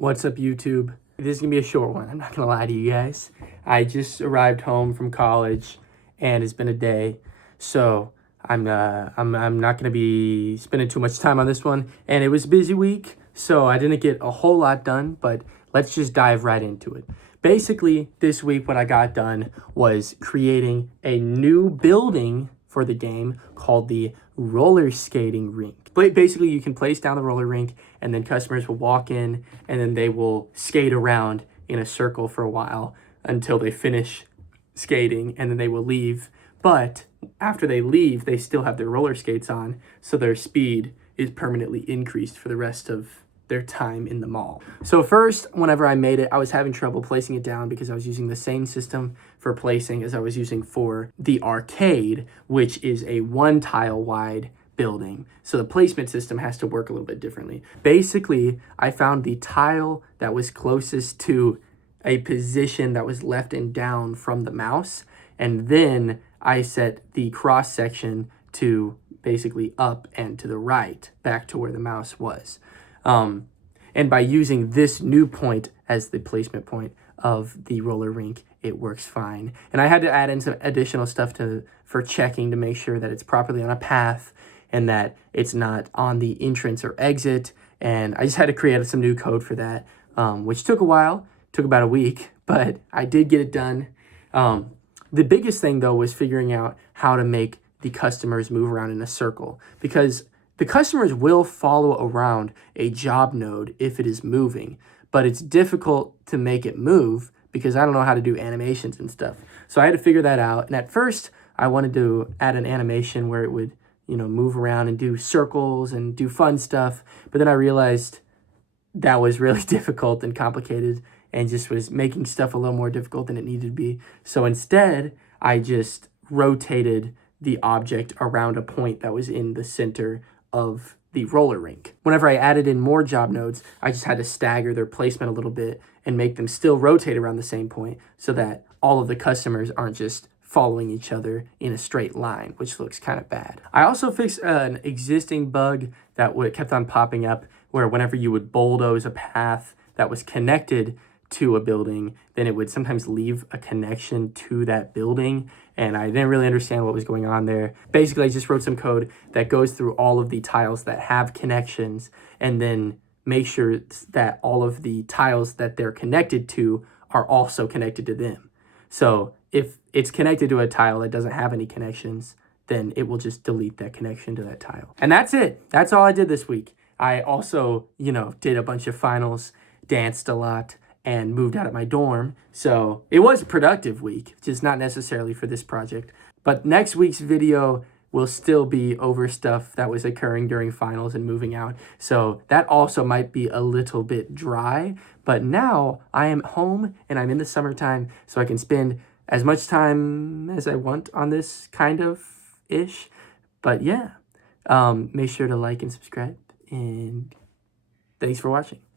What's up, YouTube? This is gonna be a short one. I'm not gonna lie to you guys. I just arrived home from college, and it's been a day, so I'm not gonna be spending too much time on this one. And it was a busy week, so I didn't get a whole lot done. But let's just dive right into it. Basically, this week what I got done was creating a new building for the game called the roller skating rink. But basically, you can place down the roller rink, and then customers will walk in, and then they will skate around in a circle for a while until they finish skating, and then they will leave. But after they leave, they still have their roller skates on, so their speed is permanently increased for the rest of their time in the mall. So first, whenever I made it, I was having trouble placing it down because I was using the same system for placing as I was using for the arcade, which is a one tile wide building. So the placement system has to work a little bit differently. Basically, I found the tile that was closest to a position that was left and down from the mouse, and then I set the cross section to basically up and to the right, back to where the mouse was. And by using this new point as the placement point of the roller rink, it works fine. And I had to add in some additional stuff for checking to make sure that it's properly on a path and that it's not on the entrance or exit. And I just had to create some new code for that, which took a while, took about a week, but I did get it done. The biggest thing, though, was figuring out how to make the customers move around in a circle, because the customers will follow around a job node if it is moving, but it's difficult to make it move because I don't know how to do animations and stuff. So I had to figure that out. And at first, I wanted to add an animation where it would, move around and do circles and do fun stuff. But then I realized that was really difficult and complicated and just was making stuff a little more difficult than it needed to be. So instead, I just rotated the object around a point that was in the center of the roller rink. Whenever I added in more job nodes, I just had to stagger their placement a little bit and make them still rotate around the same point so that all of the customers aren't just following each other in a straight line, which looks kind of bad. I also fixed an existing bug that kept on popping up, where whenever you would bulldoze a path that was connected to a building, then it would sometimes leave a connection to that building, and I didn't really understand what was going on there. Basically, I just wrote some code that goes through all of the tiles that have connections and then make sure that all of the tiles that they're connected to are also connected to them. So if it's connected to a tile that doesn't have any connections, then it will just delete that connection to that tile. And that's it. That's all I did this week. I also, did a bunch of finals, danced a lot, and moved out of my dorm. So it was a productive week, just not necessarily for this project. But next week's video will still be over stuff that was occurring during finals and moving out. So that also might be a little bit dry. But now I am home and I'm in the summertime, so I can spend as much time as I want on this kind of ish. But yeah, make sure to like and subscribe, and thanks for watching.